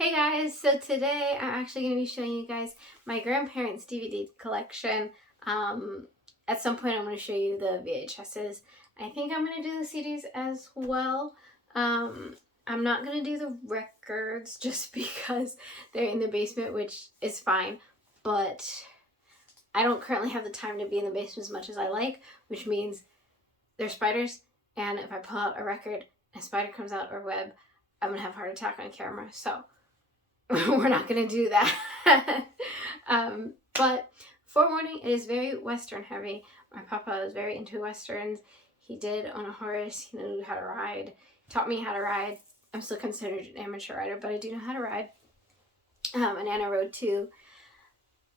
Hey guys, so today I'm actually going to be showing you guys my grandparents' DVD collection. At some point I'm going to show you the VHSs. I think I'm going to do the CDs as well. I'm not going to do the records just because they're in the basement, which is fine, but I don't currently have the time to be in the basement as much as I like, which means there's spiders, and if I pull out a record and a spider comes out or web, I'm going to have a heart attack on camera, so we're not going to do that. But forewarning, it is very Western heavy. My papa is very into Westerns. He did own a horse. He knew how to ride. He taught me how to ride. I'm still considered an amateur rider, but I do know how to ride. And Anna rode too.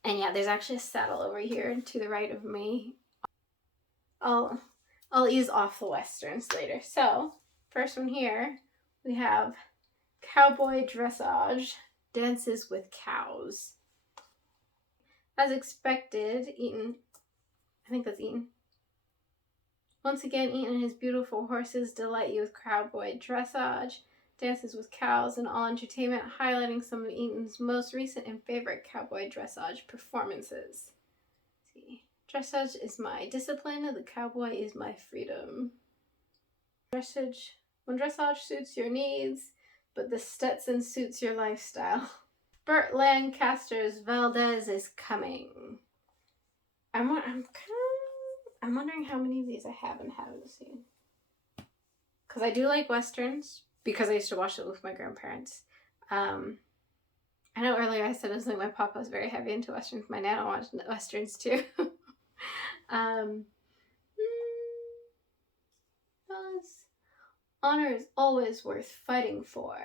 And yeah, there's actually a saddle over here to the right of me. I'll ease off the Westerns later. So, first one here, we have Cowboy Dressage. Dances with Cows. As expected, Eaton, I think that's Eaton. Once again, Eaton and his beautiful horses delight you with Cowboy Dressage, Dances with Cows, and all entertainment, highlighting some of Eaton's most recent and favorite cowboy dressage performances. Let's see. Dressage is my discipline, the cowboy is my freedom. Dressage, when dressage suits your needs, but the Stetson suits your lifestyle. Burt Lancaster's Valdez is coming. I'm wondering how many of these I have and haven't seen. Because I do like Westerns, because I used to watch it with my grandparents. I know earlier I said I was like my papa was very heavy into Westerns. My nana watched Westerns too. Honor is always worth fighting for.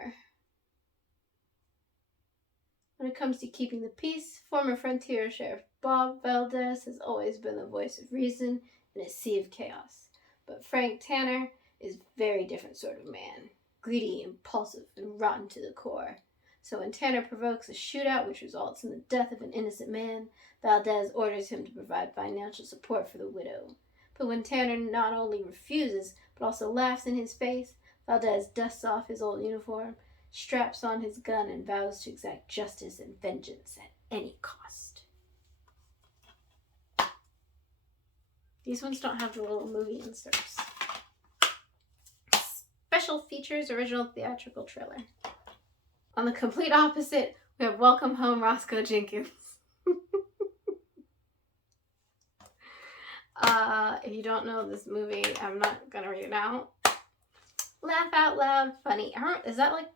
When it comes to keeping the peace, former Frontier Sheriff Bob Valdez has always been the voice of reason in a sea of chaos. But Frank Tanner is a very different sort of man. Greedy, impulsive, and rotten to the core. So when Tanner provokes a shootout which results in the death of an innocent man, Valdez orders him to provide financial support for the widow. But when Tanner not only refuses, but also laughs in his face, Valdez dusts off his old uniform, straps on his gun, and vows to exact justice and vengeance at any cost. These ones don't have the little movie inserts. Special features, original theatrical trailer. On the complete opposite, we have Welcome Home, Roscoe Jenkins. If you don't know this movie, I'm not gonna read it out. Laugh out loud, funny. Is that like,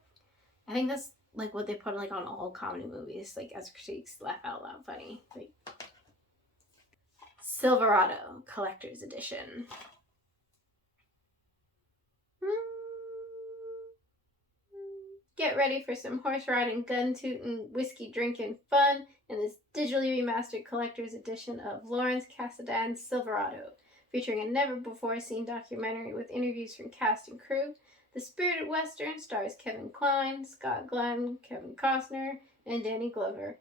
I think that's like what they put like on all comedy movies, like as critiques, laugh out loud, funny. Like Silverado Collector's Edition. Get ready for some horse riding, gun tooting, whiskey drinking fun in this digitally remastered collector's edition of Lawrence Kasdan's Silverado, featuring a never-before-seen documentary with interviews from cast and crew. The spirited Western stars Kevin Kline, Scott Glenn, Kevin Costner, and Danny Glover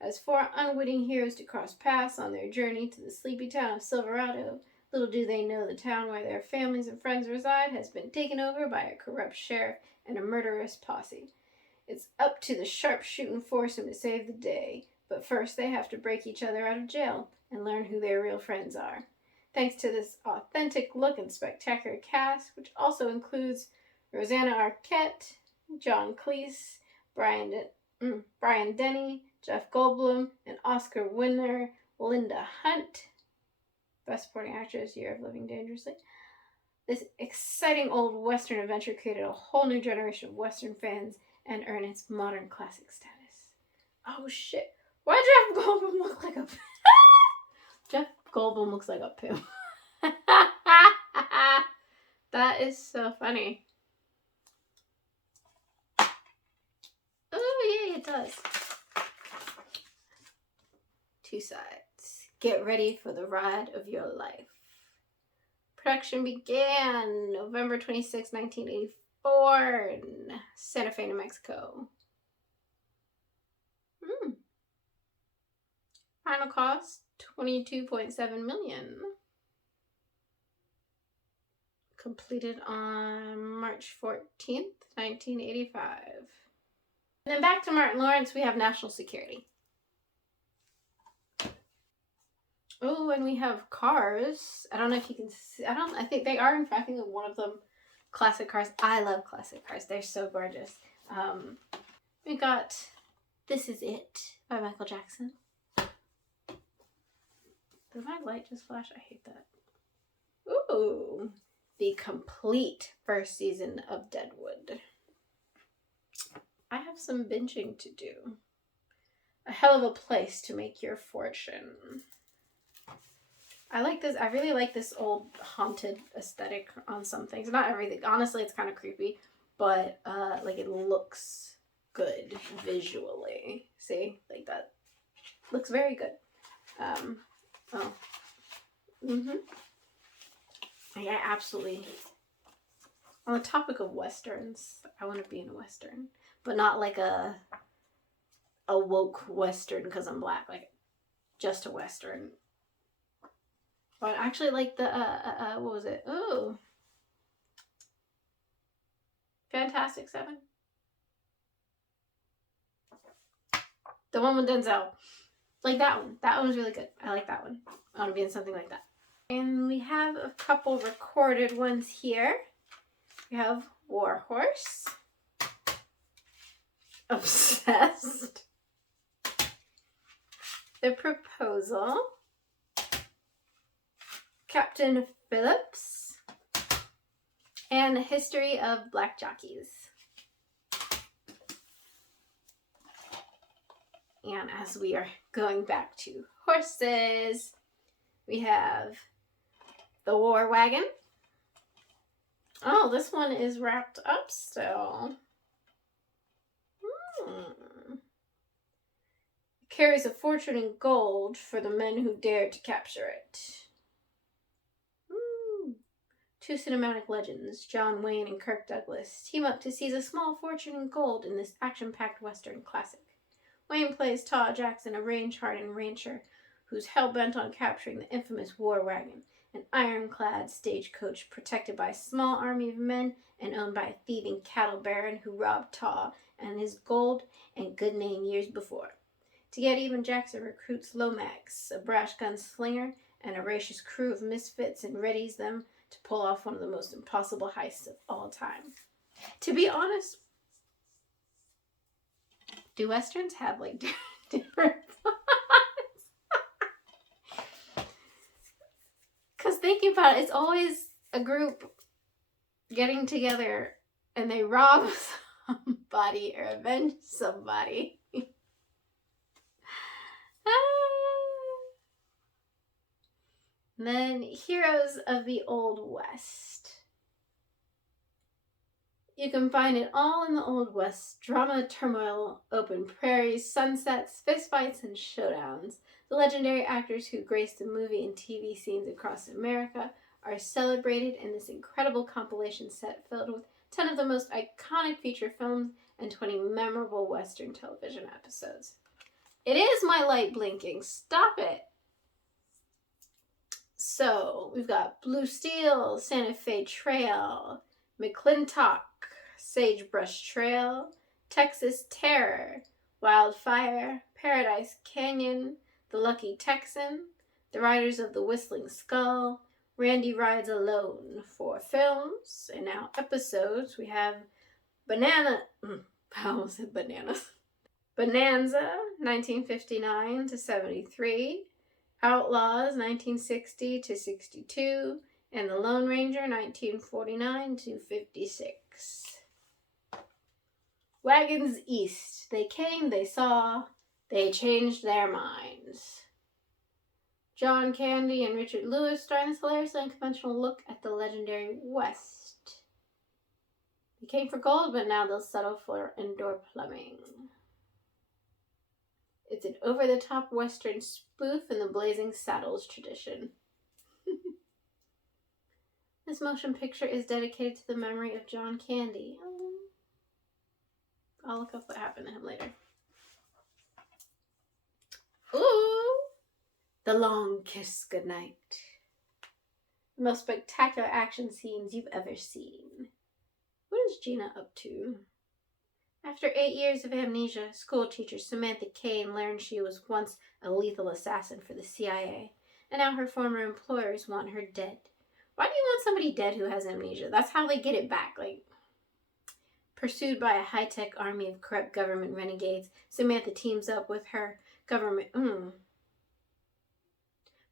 as four unwitting heroes to cross paths on their journey to the sleepy town of Silverado. Little do they know the town where their families and friends reside has been taken over by a corrupt sheriff and a murderous posse. It's up to the sharpshooting foursome to save the day, but first they have to break each other out of jail and learn who their real friends are. Thanks to this authentic look and spectacular cast, which also includes Rosanna Arquette, John Cleese, Brian Denny, Jeff Goldblum, and Oscar winner Linda Hunt, Best Supporting Actress, Year of Living Dangerously. This exciting old Western adventure created a whole new generation of Western fans and earned its modern classic status. Oh shit. Why Jeff Goldblum look like a Jeff Goldblum looks like a pimp. That is so funny. Oh yeah, it does. Two sides. Get ready for the ride of your life. Production began November 26, 1984 in Santa Fe, New Mexico. Final cost, $22.7 million. Completed on March 14th, 1985. Then back to Martin Lawrence, we have National Security. Oh, and we have cars. I don't know if you can see. I think they are, in fact, I think one of them classic cars. I love classic cars. They're so gorgeous. We got This Is It by Michael Jackson. Did my light just flash? I hate that. Ooh. The complete first season of Deadwood. I have some binging to do. A hell of a place to make your fortune. I like this. I really like this old haunted aesthetic on some things. Not everything. Honestly, it's kind of creepy, but like it looks good visually. See, like that looks very good. Oh. I absolutely. On the topic of westerns, I want to be in a western, but not like a woke western because I'm black. Like just a western. But I actually like the what was it? Oh, Fantastic Seven. The one with Denzel. Like that one. That one was really good. I like that one. I want to be in something like that. And we have a couple recorded ones here. We have War Horse. Obsessed. The Proposal. Captain Phillips. And the History of Black Jockeys. And as we are going back to horses, we have the War Wagon. Oh, this one is wrapped up still. It carries a fortune in gold for the men who dare to capture it. Two cinematic legends, John Wayne and Kirk Douglas, team up to seize a small fortune in gold in this action-packed Western classic. Wayne plays Taw Jackson, a range-hardened rancher who's hell-bent on capturing the infamous War Wagon, an ironclad stagecoach protected by a small army of men and owned by a thieving cattle baron who robbed Taw and his gold and good name years before. To get even, Jackson recruits Lomax, a brash gunslinger, and a rapacious crew of misfits and readies them to pull off one of the most impossible heists of all time. To be honest, do Westerns have like different plots? Because thinking about it, it's always a group getting together and they rob somebody or avenge somebody. And then Heroes of the Old West. You can find it all in the Old West. Drama, turmoil, open prairies, sunsets, fistfights, and showdowns. The legendary actors who graced the movie and TV scenes across America are celebrated in this incredible compilation set filled with 10 of the most iconic feature films and 20 memorable Western television episodes. It is my light blinking. Stop it. So, we've got Blue Steel, Santa Fe Trail, McClintock, Sagebrush Trail, Texas Terror, Wildfire, Paradise Canyon, The Lucky Texan, The Riders of the Whistling Skull, Randy Rides Alone. 4 films, and now episodes. We have Bonanza, 1959 to 73, Outlaws, 1960 to 62, and The Lone Ranger, 1949 to 56. Wagons East. They came, they saw, they changed their minds. John Candy and Richard Lewis star in this hilarious unconventional look at the legendary West. They came for gold, but now they'll settle for indoor plumbing. It's an over-the-top Western spoof in the Blazing Saddles tradition. This motion picture is dedicated to the memory of John Candy. I'll look up what happened to him later. Ooh! The Long Kiss Goodnight. The most spectacular action scenes you've ever seen. What is Gina up to? After 8 years of amnesia, schoolteacher Samantha Kane learned she was once a lethal assassin for the CIA, and now her former employers want her dead. Why do you want somebody dead who has amnesia? That's how they get it back. Like, pursued by a high-tech army of corrupt government renegades, Samantha teams up with her government.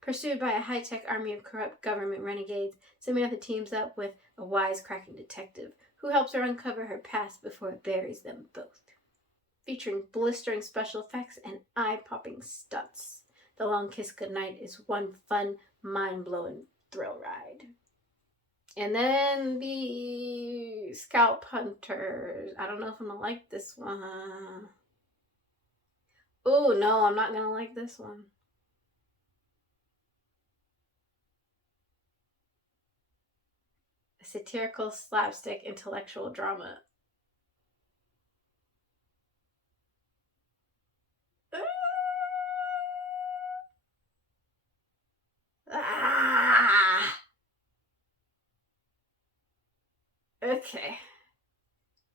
Pursued by a high-tech army of corrupt government renegades, Samantha teams up with a wisecracking detective who helps her uncover her past before it buries them both. Featuring blistering special effects and eye-popping stunts, The Long Kiss Goodnight is one fun, mind-blowing thrill ride. And then the Scalp Hunters. I don't know if I'm gonna like this one. Oh, no, I'm not gonna like this one. A satirical slapstick intellectual drama. Okay.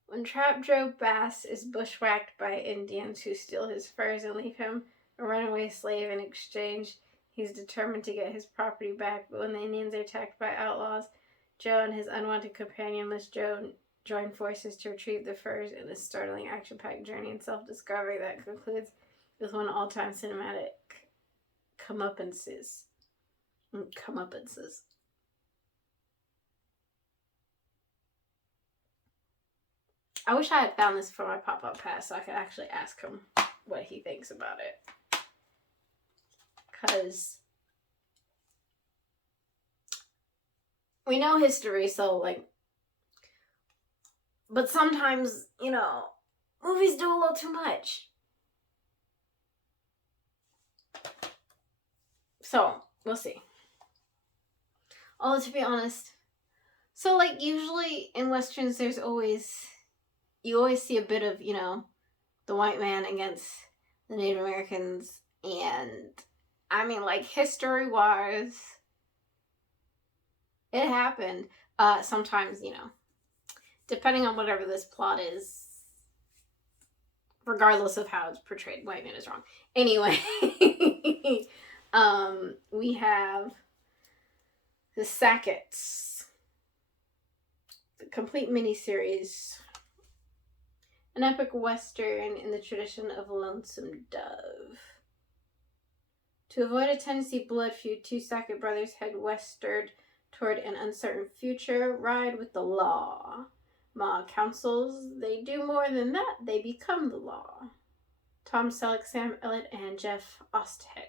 When Trap Joe Bass is bushwhacked by Indians who steal his furs and leave him a runaway slave in exchange, he's determined to get his property back. But when the Indians are attacked by outlaws, Joe and his unwanted companion must join forces to retrieve the furs in a startling action-packed journey in self-discovery that concludes with one all-time cinematic comeuppances. I wish I had found this for my pop-up pass so I could actually ask him what he thinks about it. Because we know history, so, like, but sometimes, you know, movies do a little too much. So, we'll see. Although, to be honest, so, like, usually in Westerns, you always see a bit of, you know, the white man against the Native Americans, and, I mean, like, history-wise, it happened. Sometimes, you know, depending on whatever this plot is, regardless of how it's portrayed, white man is wrong. Anyway, we have the Sacketts, the complete miniseries, an epic western in the tradition of Lonesome Dove. To avoid a Tennessee blood feud, two Sackett brothers head westward toward an uncertain future, ride with the law. Ma counsels they do more than that, they become the law. Tom Selleck, Sam Elliott, and Jeff Osterhage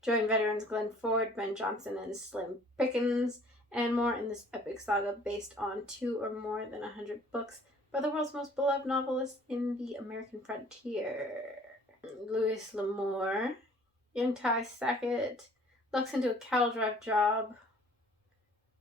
join veterans Glenn Ford, Ben Johnson, and Slim Pickens, and more in this epic saga based on 2 or more than 100 books by the world's most beloved novelist in the American frontier. Louis L'Amour, young Ty Sackett, lucks into a cattle drive job.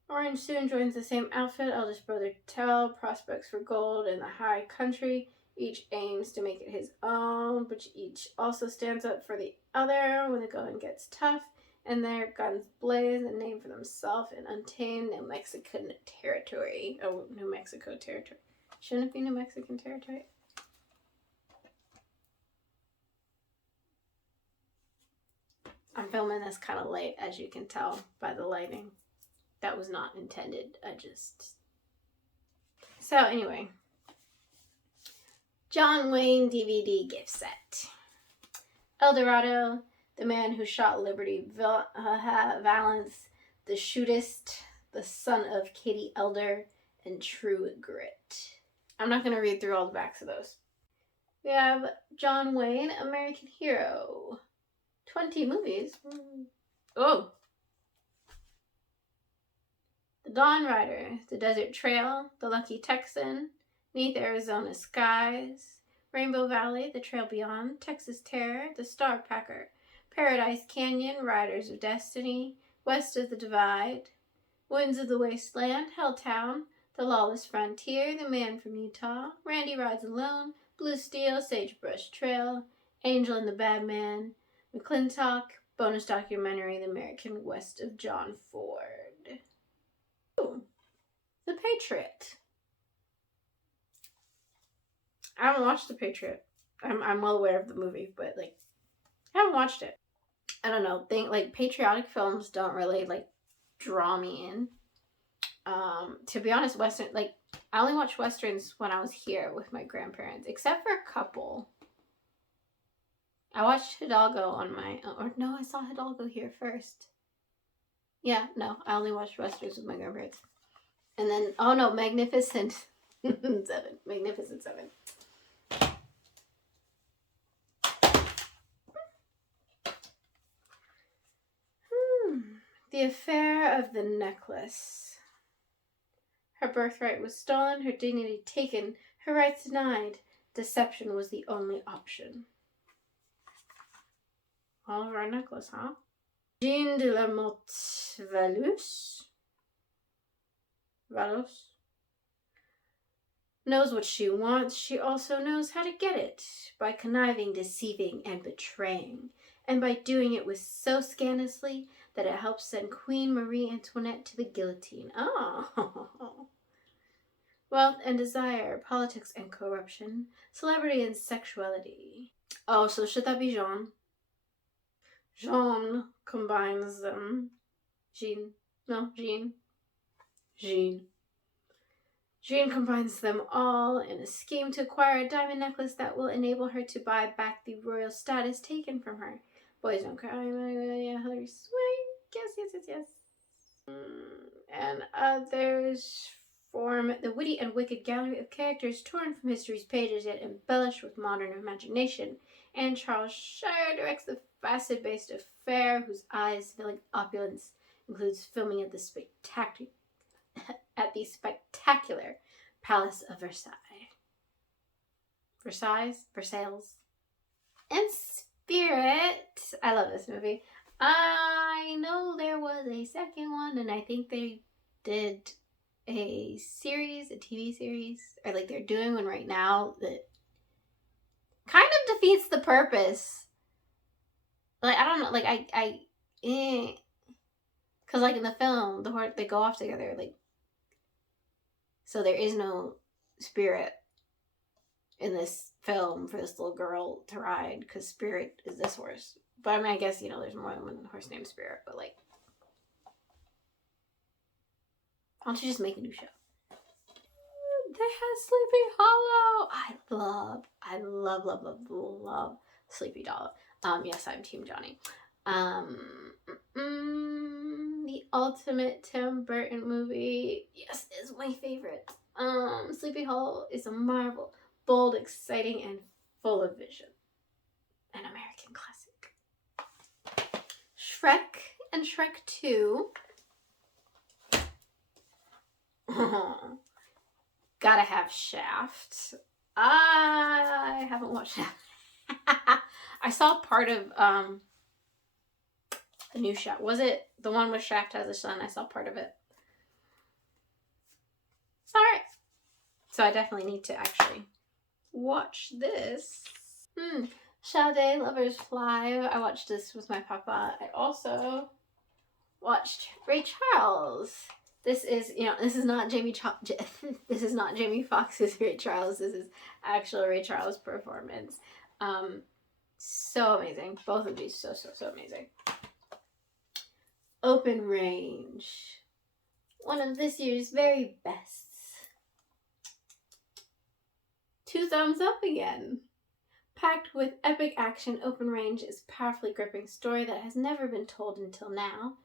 Orange soon joins the same outfit. Eldest brother Tell prospects for gold in the high country. Each aims to make it his own, but each also stands up for the other when the going gets tough, and their guns blaze and name for themselves in untamed New Mexican territory. Oh, New Mexico territory. Shouldn't it be New Mexican territory? I'm filming this kind of late, as you can tell by the lighting. That was not intended. So anyway, John Wayne DVD gift set. Eldorado, the man who shot Liberty Valance, the shootist, the son of Katie Elder, and True Grit. I'm not going to read through all the backs of those. We have John Wayne, American Hero. 20 movies. Oh. The Dawn Rider, The Desert Trail, The Lucky Texan, Neath Arizona Skies, Rainbow Valley, The Trail Beyond, Texas Terror, The Star Packer, Paradise Canyon, Riders of Destiny, West of the Divide, Winds of the Wasteland, Helltown, The Lawless Frontier, The Man from Utah, Randy Rides Alone, Blue Steel, Sagebrush Trail, Angel and the Bad Man, McClintock, bonus documentary, The American West of John Ford. Ooh. The Patriot. I haven't watched The Patriot. I'm well aware of the movie, but like I haven't watched it. I don't know. Like patriotic films don't really like draw me in. To be honest, Western, like I only watched Westerns when I was here with my grandparents, except for a couple. I watched Hidalgo on my, or no, I saw Hidalgo here first. Yeah, no, I only watched Westerns with my grandparents. And then, oh no, Magnificent Seven. Magnificent Seven. The affair of the necklace. Her birthright was stolen, her dignity taken, her rights denied. Deception was the only option. All of our necklace, huh? Jean de la Motte Valus knows what she wants. She also knows how to get it by conniving, deceiving, and betraying, and by doing it with so scandalously that it helps send Queen Marie Antoinette to the guillotine. Oh. Wealth and desire, politics and corruption, celebrity and sexuality. Oh, so should that be Jean? Jean combines them. Jean combines them all in a scheme to acquire a diamond necklace that will enable her to buy back the royal status taken from her. Boys don't cry. Yeah, Hilary Swank. Yes. And others form the witty and wicked gallery of characters torn from history's pages yet embellished with modern imagination. And Charles Shire directs the facet-based affair whose eyes-filling opulence includes filming at the spectacular Palace of Versailles. And Spirit. I love this movie. I know there was a second one, and I think they did a TV series, or like they're doing one right now that kind of defeats the purpose. Like, I don't know, like, because like in the film, they go off together, like, so there is no spirit in this film for this little girl to ride, because Spirit is this horse. But I mean, I guess, there's more than one horse named Spirit, but like, why don't you just make a new show? They had Sleepy Hollow. I love Sleepy Hollow. Yes, I'm Team Johnny. The ultimate Tim Burton movie, yes, is my favorite. Sleepy Hollow is a marvel, bold, exciting, and full of vision. An American classic. Shrek and Shrek 2. Gotta have Shaft. I haven't watched Shaft. I saw part of the new Shaft. Was it the one with Shaft has a son? I saw part of it. It's alright. So I definitely need to actually watch this. Sade Lovers Fly. I watched this with my papa. I also watched Ray Charles. This is, this is not Jamie Foxx's Ray Charles. This is actual Ray Charles performance. So amazing. Both of these so amazing. Open Range. One of this year's very bests. 2 thumbs up again. Packed with epic action, Open Range is a powerfully gripping story that has never been told until now.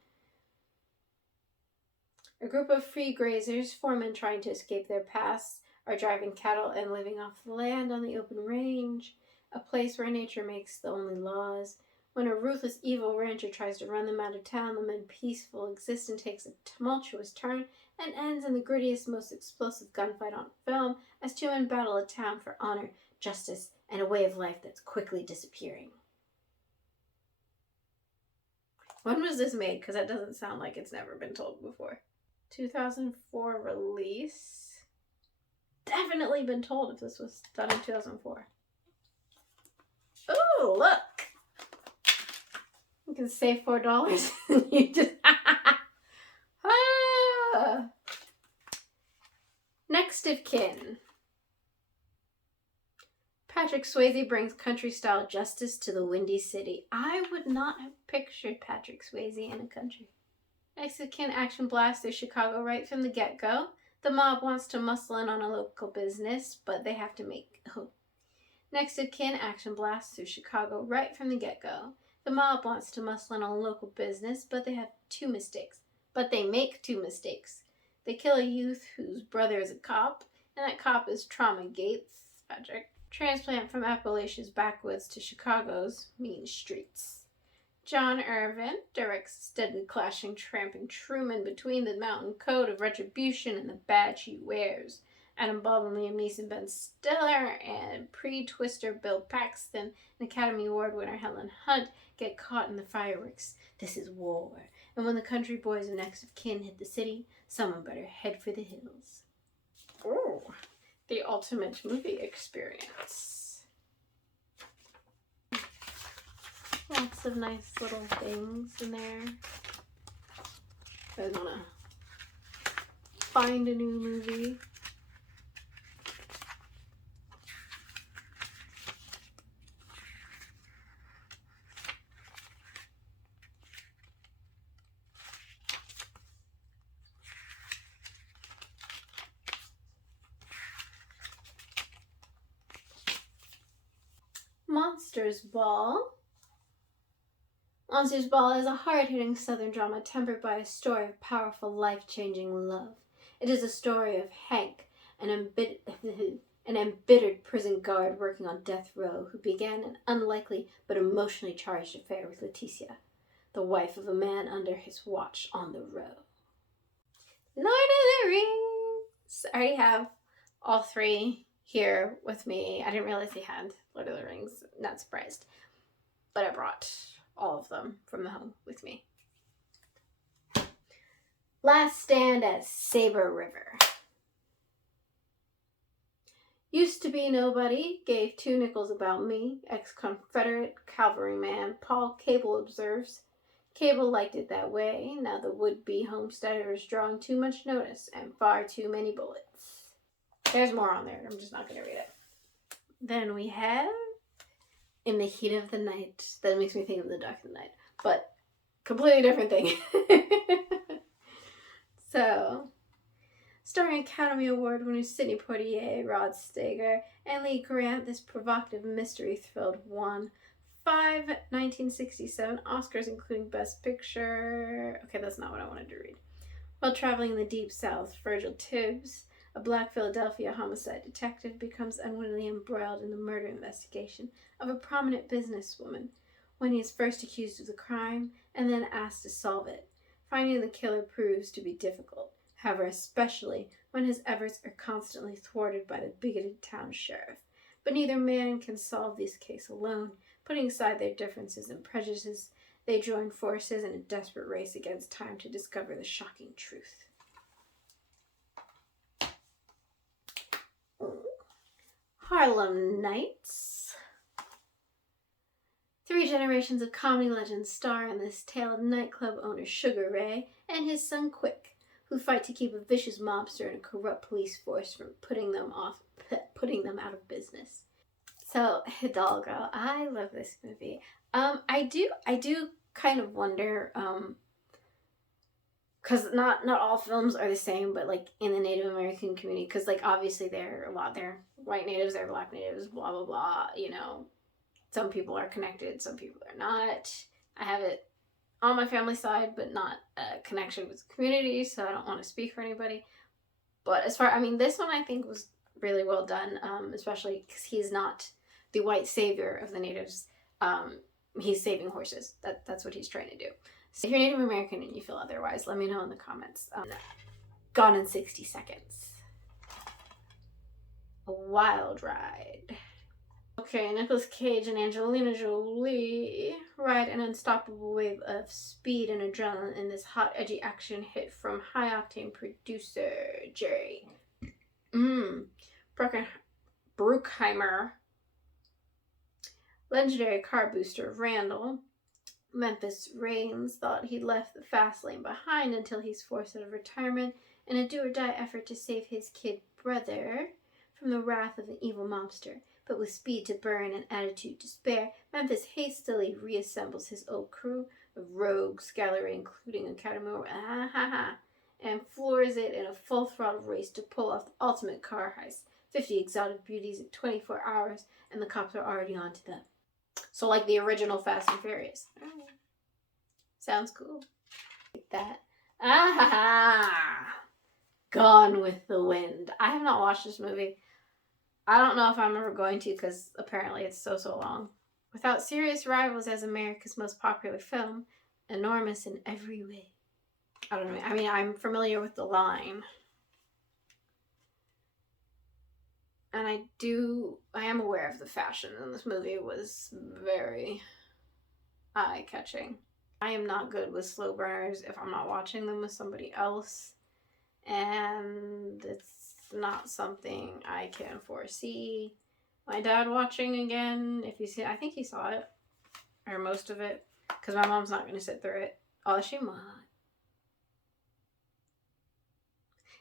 A group of free grazers, foremen trying to escape their pasts, are driving cattle and living off the land on the open range, a place where nature makes the only laws. When a ruthless, evil rancher tries to run them out of town, the men's peaceful existence takes a tumultuous turn and ends in the grittiest, most explosive gunfight on film as 2 men battle a town for honor, justice, and a way of life that's quickly disappearing. When was this made? Because that doesn't sound like it's never been told before. 2004 release. Definitely been told if this was done in 2004. Oh, look! You can save $4 and you just... Next of kin. Patrick Swayze brings country-style justice to the Windy City. I would not have pictured Patrick Swayze in a country. Next of kin action blast through Chicago right from the get-go. The mob wants to muscle in on a local business, but they have to make... Next of kin action blast through Chicago right from the get-go. The mob wants to muscle in on a local business, but they have two mistakes. But they make two mistakes. They kill a youth whose brother is a cop, and that cop is Trauma Gates, Patrick. Transplant from Appalachia's backwoods to Chicago's mean streets. John Irvin directs steadily clashing, tramping Truman between the mountain code of retribution and the badge he wears. Adam Baldwin, Liam Neeson, Ben Stiller, and pre-Twister Bill Paxton and Academy Award winner Helen Hunt get caught in the fireworks. This is war. And when the country boys and next of kin hit the city, someone better head for the hills. Oh, the ultimate movie experience. Lots of nice little things in there. I want to find a new movie. Monsters Ball. Monsters Ball is a hard-hitting Southern drama tempered by a story of powerful, life-changing love. It is a story of Hank, an embittered prison guard working on death row who began an unlikely but emotionally charged affair with Leticia, the wife of a man under his watch on the row. Lord of the Rings! I already have all three here with me. I didn't realize they had Lord of the Rings. Not surprised. But I brought all of them from the home with me. Last Stand at Saber River. Used to be nobody, gave 2 nickels about me, ex-Confederate cavalryman Paul Cable observes. Cable liked it that way. Now the would-be homesteader is drawing too much notice and far too many bullets. There's more on there. I'm just not going to read it. Then we have In the Heat of the Night. That makes me think of The Dark of the Night. But completely different thing. So, starring Academy Award winners Sidney Poitier, Rod Steiger, and Lee Grant, this provocative mystery thrilled won 5 1967 Oscars, including Best Picture. Okay, that's not what I wanted to read. While traveling in the Deep South, Virgil Tibbs, a black Philadelphia homicide detective, becomes unwittingly embroiled in the murder investigation of a prominent businesswoman when he is first accused of the crime and then asked to solve it. Finding the killer proves to be difficult, however, especially when his efforts are constantly thwarted by the bigoted town sheriff. But neither man can solve this case alone. Putting aside their differences and prejudices, they join forces in a desperate race against time to discover the shocking truth. Harlem Nights. 3 generations of comedy legends star in this tale of nightclub owner Sugar Ray and his son Quick, who fight to keep a vicious mobster and a corrupt police force from putting them out of business. So, Hidalgo, I love this movie. I do kind of wonder, because not all films are the same, but like in the Native American community, because like obviously they're white natives, they're black natives, blah blah blah, you know. Some people are connected, some people are not. I have it on my family side, but not a connection with the community, so I don't want to speak for anybody. But this one I think was really well done, especially because he's not the white savior of the natives. He's saving horses. That's what he's trying to do. So if you're Native American and you feel otherwise, let me know in the comments. Gone in 60 Seconds. A Wild Ride. Okay, Nicolas Cage and Angelina Jolie ride an unstoppable wave of speed and adrenaline in this hot, edgy action hit from high-octane producer Jerry Bruckheimer. Legendary car booster Randall Memphis Reigns thought he'd left the fast lane behind until he's forced out of retirement in a do-or-die effort to save his kid brother from the wrath of an evil mobster, but with speed to burn and attitude to spare, Memphis hastily reassembles his old crew of rogues gallery, including Academy, and floors it in a full throttle race to pull off the ultimate car heist. 50 exotic beauties in 24 hours, and the cops are already on to them. So like the original Fast and Furious. Sounds cool. Like that. Gone with the Wind. I have not watched this movie. I don't know if I'm ever going to, because apparently it's so long. Without serious rivals as America's most popular film, enormous in every way. I don't know. I mean, I'm familiar with the line. And I am aware of the fashion in this movie. It was very eye-catching. I am not good with slow burners if I'm not watching them with somebody else. And it's not something I can foresee my dad watching again. If you see, I think he saw it. Or most of it. Because my mom's not going to sit through it. Oh, she might.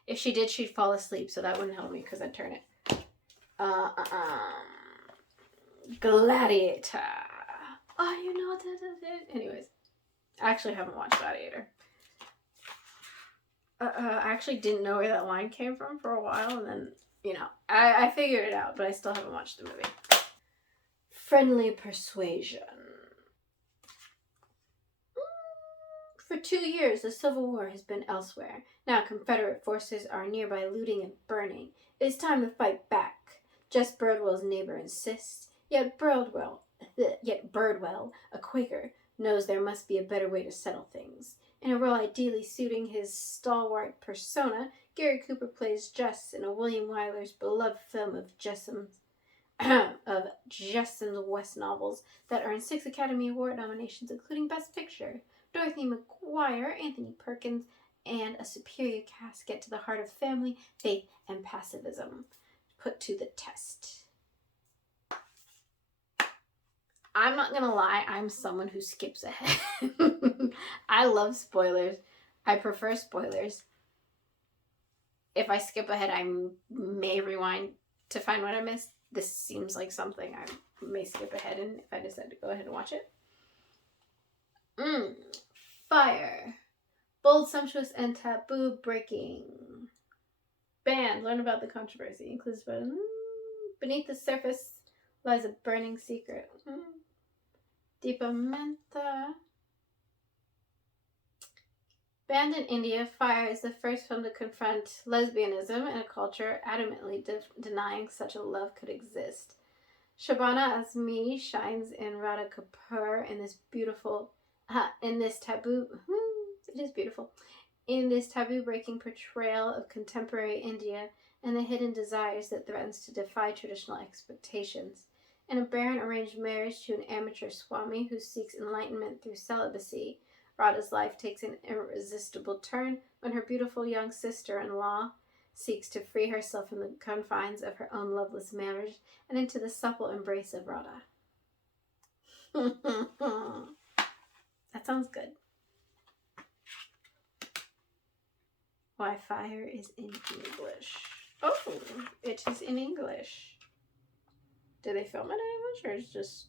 If she did, she'd fall asleep. So that wouldn't help me because I'd turn it. Gladiator. Oh, you know that. Anyways, I actually haven't watched Gladiator. I actually didn't know where that line came from for a while, and then, you know, I figured it out, but I still haven't watched the movie. Friendly Persuasion. For 2 years, the Civil War has been elsewhere. Now Confederate forces are nearby looting and burning. It is time to fight back. Just Birdwell's neighbor insists, yet Birdwell, a Quaker, knows there must be a better way to settle things. In a role ideally suiting his stalwart persona, Gary Cooper plays Jess in a William Wyler's beloved film of Jesson's West novels that earned 6 Academy Award nominations, including Best Picture. Dorothy McGuire, Anthony Perkins, and a superior cast get to the heart of family, faith, and pacifism, put to the test. I'm not gonna lie, I'm someone who skips ahead. I love spoilers. I prefer spoilers. If I skip ahead, I may rewind to find what I missed. This seems like something I may skip ahead in if I decide to go ahead and watch it. Fire. Bold, sumptuous, and taboo breaking. Banned. Learn about the controversy. Includes beneath the surface lies a burning secret. Deepamenta. Banned in India, Fire is the first film to confront lesbianism in a culture adamantly denying such a love could exist. Shabana Azmi shines in Radha Kapoor in this taboo-breaking portrayal of contemporary India and the hidden desires that threatens to defy traditional expectations. In a barren arranged marriage to an amateur swami who seeks enlightenment through celibacy, Radha's life takes an irresistible turn when her beautiful young sister-in-law seeks to free herself from the confines of her own loveless marriage and into the supple embrace of Radha. That sounds good. Why Fire is in English. Oh, it is in English. Did they film it in English, or is it just...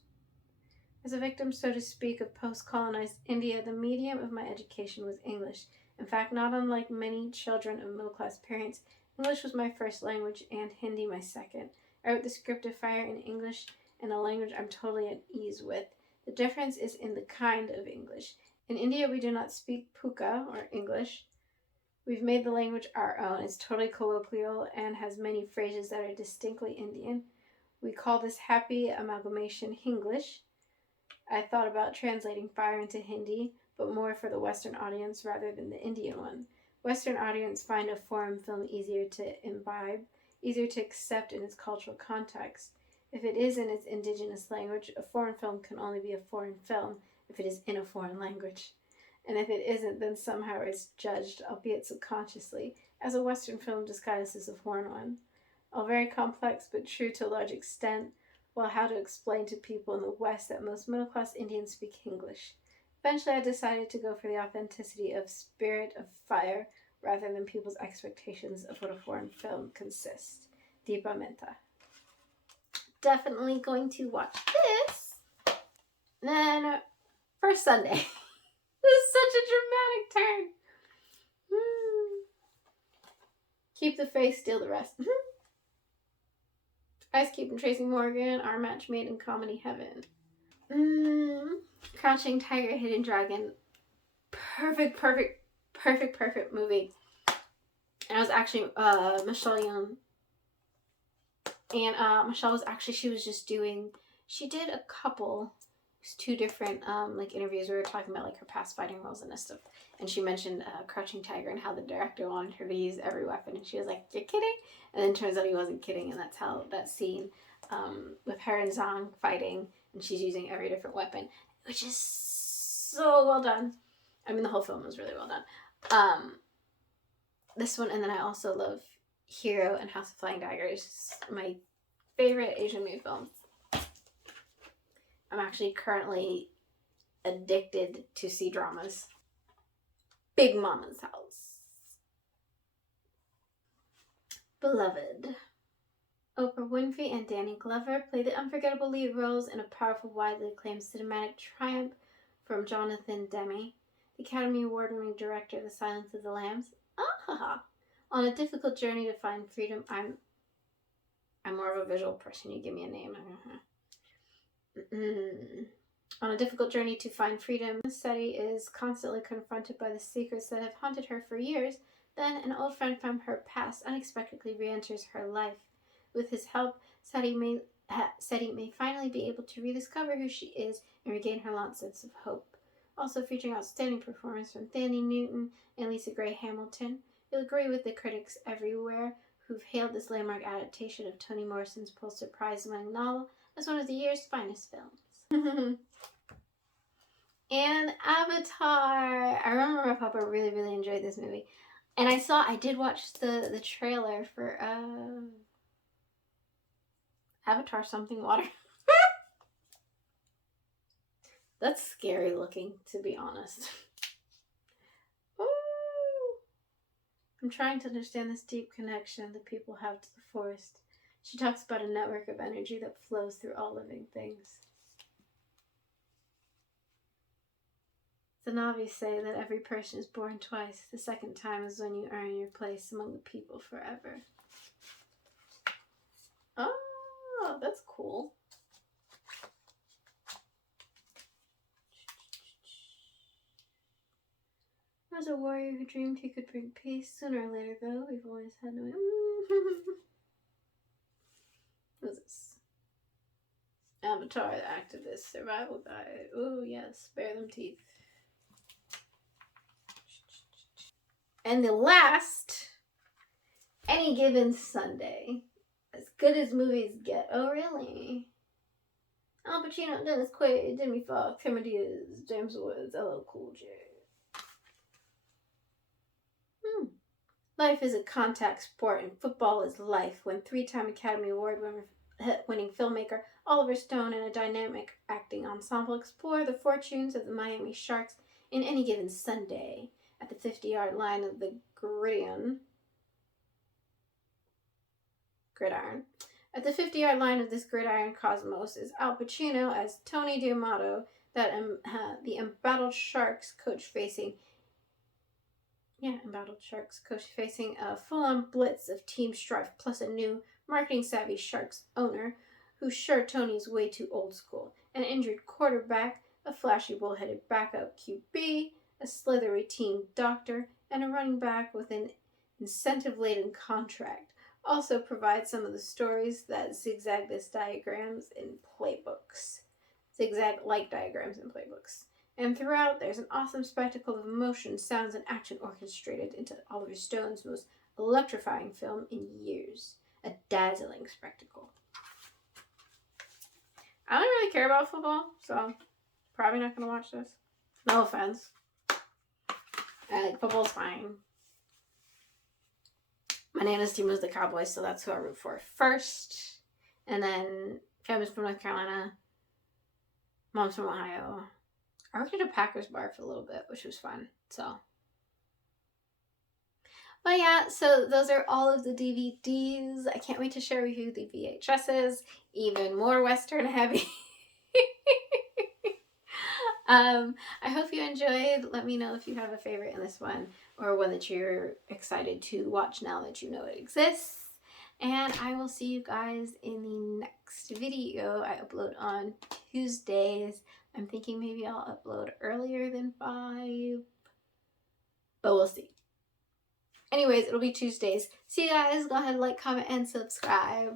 As a victim, so to speak, of post-colonized India, the medium of my education was English. In fact, not unlike many children of middle-class parents, English was my first language and Hindi my second. I wrote the script of Fire in English, in a language I'm totally at ease with. The difference is in the kind of English. In India, we do not speak Puka, or English. We've made the language our own. It's totally colloquial and has many phrases that are distinctly Indian. We call this happy amalgamation Hinglish. I thought about translating Fire into Hindi, but more for the Western audience rather than the Indian one. Western audience find a foreign film easier to imbibe, easier to accept in its cultural context. If it is in its indigenous language, a foreign film can only be a foreign film if it is in a foreign language. And if it isn't, then somehow it's judged, albeit subconsciously, as a Western film disguised as a foreign one. All very complex, but true to a large extent, while how to explain to people in the West that most middle-class Indians speak English. Eventually, I decided to go for the authenticity of Spirit of Fire, rather than people's expectations of what a foreign film consists. Deepa Mehta. Definitely going to watch this. And then first Sunday. This is such a dramatic turn. Keep the Faith, Steal the Rest. Ice Cube and Tracy Morgan, our match made in comedy heaven. Crouching Tiger, Hidden Dragon. Perfect movie. And I was actually Michelle Yeoh, and Michelle was actually, she did a couple, 2 different like interviews. We were talking about like her past fighting roles and stuff, and she mentioned Crouching Tiger and how the director wanted her to use every weapon, and she was like, "You're kidding?" And then turns out he wasn't kidding, and that's how that scene with her and Zhang fighting, and she's using every different weapon, which is so well done. I mean, the whole film was really well done. This one, and then I also love Hero and House of Flying Daggers, my favorite Asian made films. I'm actually currently addicted to C-dramas. Big Mama's House. Beloved. Oprah Winfrey and Danny Glover play the unforgettable lead roles in a powerful, widely acclaimed cinematic triumph from Jonathan Demme, the Academy Award-winning director of The Silence of the Lambs. On a difficult journey to find freedom. I'm more of a visual person. You give me a name. On a difficult journey to find freedom, Seti is constantly confronted by the secrets that have haunted her for years. Then an old friend from her past unexpectedly re-enters her life. With his help, Seti may finally be able to rediscover who she is and regain her lost sense of hope. Also featuring outstanding performance from Thandie Newton and Lisa Gray Hamilton. You'll agree with the critics everywhere who've hailed this landmark adaptation of Toni Morrison's Pulitzer Prize-winning novel as one of the year's finest films. And Avatar. I remember my papa really, really enjoyed this movie. And I did watch the trailer for Avatar Something Water. That's scary looking, to be honest. Ooh. I'm trying to understand this deep connection that people have to the forest. She talks about a network of energy that flows through all living things. The Na'vi say that every person is born twice. The second time is when you earn your place among the people forever. Oh, that's cool. As a warrior who dreamed he could bring peace sooner or later, though, we've always had no. What's this? Avatar, the activist, survival guide. Oh yes, spare them teeth. And the last, Any Given Sunday. As good as movies get. Oh, really? Al Pacino, Dennis Quaid, Jimmy Fox, Cameron Diaz, James Woods, LL Cool J. Life is a contact sport, and football is life. When 3-time Academy Award-winning filmmaker Oliver Stone and a dynamic acting ensemble explore the fortunes of the Miami Sharks in Any Given Sunday. At the 50-yard line of the gridiron. At the 50-yard line of this gridiron cosmos is Al Pacino as Tony D'Amato, the embattled Sharks coach facing a full-on blitz of team strife, plus a new marketing-savvy Sharks owner who's sure Tony's way too old school, an injured quarterback, a flashy bullheaded backup QB, a slithery team doctor, and a running back with an incentive-laden contract. Also provide some of the stories that zigzag diagrams in playbooks. Zigzag-like diagrams in playbooks. And throughout, there's an awesome spectacle of emotion, sounds, and action orchestrated into Oliver Stone's most electrifying film in years. A dazzling spectacle. I don't really care about football, so probably not going to watch this. No offense. Football's fine. My Nana's team was the Cowboys, so that's who I root for first. And then family's from North Carolina. Mom's from Ohio. I worked at a Packers bar for a little bit, which was fun. So But yeah, so those are all of the DVDs. I can't wait to share with you the VHSs, even more Western heavy. I hope you enjoyed. Let me know if you have a favorite in this one or one that you're excited to watch now that you know it exists. And I will see you guys in the next video. I upload on Tuesdays. I'm thinking maybe I'll upload earlier than 5, but we'll see. Anyways, it'll be Tuesdays. See you guys. Go ahead, like, comment, and subscribe.